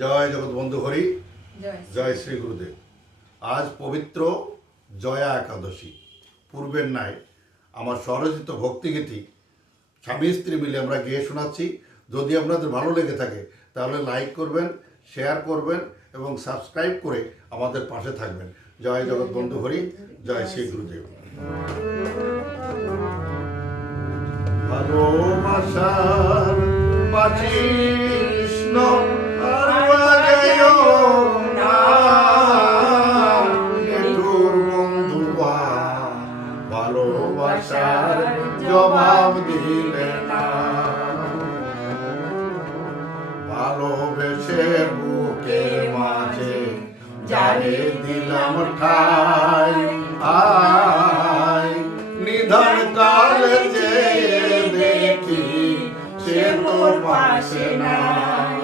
জয় জগৎবন্ধু হরি জয় জয় শ্রী গুরুদেব। আজ পবিত্র জয়া একাদশী। পূর্বের ন্যায় আমার স্বরচিত ভক্তিগীতি স্বামী স্ত্রী মিলে আমরা গেয়ে শোনাচ্ছি। যদি আপনাদের ভালো লেগে থাকে তাহলে লাইক করবেন শেয়ার করবেন এবং সাবস্ক্রাইব করে আমাদের পাশে থাকবেন। জয় জগৎবন্ধু হরি জয় শ্রী গুরুদেব। ভালোবাসার পাচি যারে দিলাম ঠাই। আয়, নিধন কালে যে দেখি, সে তোর পাশে নাই।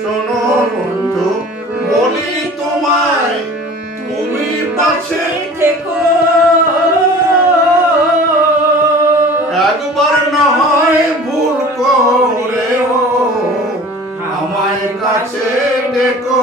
শোনো বন্ধু, বলি তোমায়, তুমি পাশে থেকো। একবার নয় ভুল করেও আমায় কাছে ডেকো।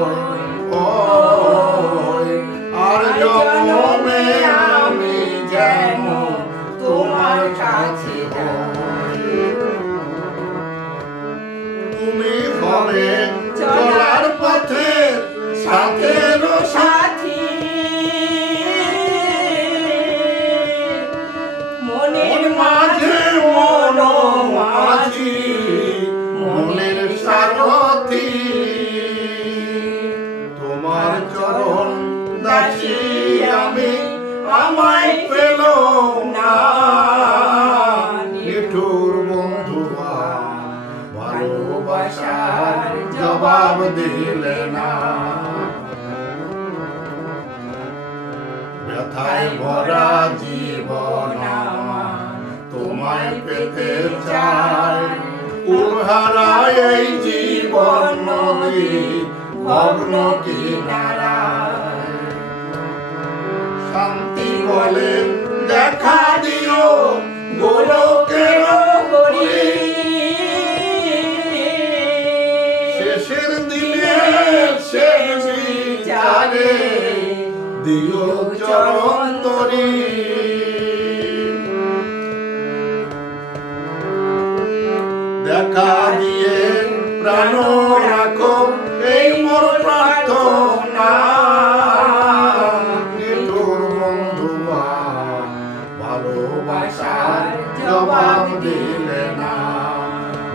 মাঝে, মন মাঝি, মনের তোমার চরণ আমি, আমায় না। ভালোবাসার জবাব দিলে না। ব্যথায় ভরা জীবন তোমায় পেতে জীবন নদী, ভগ্ন কিনারায়। শান্তি বলে দেখা দিও গোলকের হরি। শেষের দিনে শেষ বিচারে দিও চরণ তরি দেখা দিয়ে প্রাণ রাখো, এই মোর প্রার্থনা। নিঠুর বন্ধুয়া ভালোবাসার জবাব দিলে না।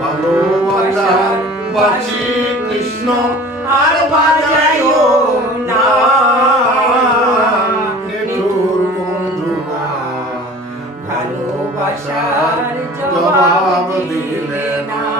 ভালোবাসার বাঁচি কৃষ্ণ ভালোবাসার জবাব দিলে না।